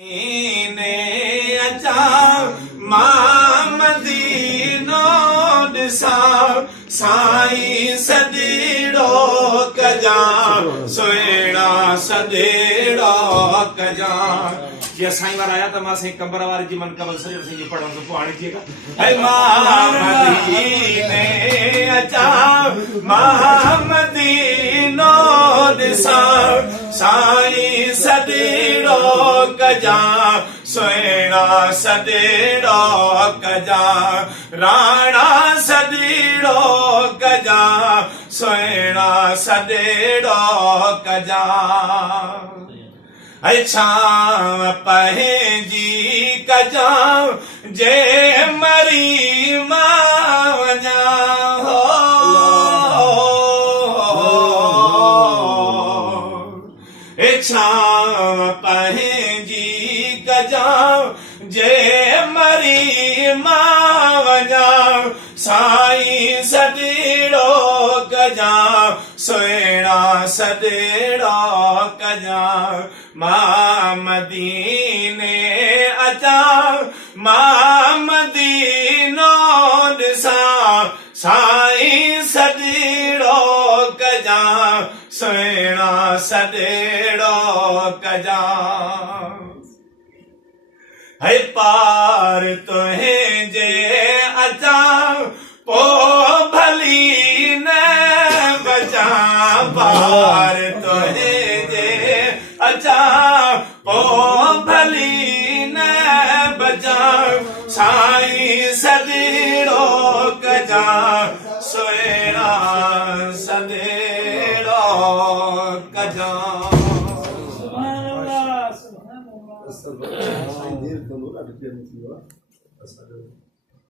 ने अचा मां मदीनो ॾिसा साईं सदेड़ो कजा सुहिणा सदेड़ो कजा जीअं साईं वारा आया त मां साईं कंबर वारे जी मन कमल सॼो साईं पढ़ण तो पोइ हाणे थिएगा ऐं मां मदीने अचा मां मदीनो ॾिसा साईं सदेड़ो कजा सुहिणा सदेड़ो कजा राणा सदेड़ो कजा सुहिणा सदेड़ो कजा छांव पंहिंजी कजा जे मरी मां वञा छांव पंहिंजी कजा जे मरी मां वञा साईं सदेड़ो कजा सुहिणा सदेड़ो कजा मां मदीने अचा मां मदीनो ॾिसा साईं सदेड़ो कजा सुहिणा सदेड़ो कजा है पार तुंहिंजे अचा पोइ भली न बचा पार तुंहिंजे अचा पोइ भली न बचा साईं सदेड़ो कजा सुहिणा सदेड़ो कजा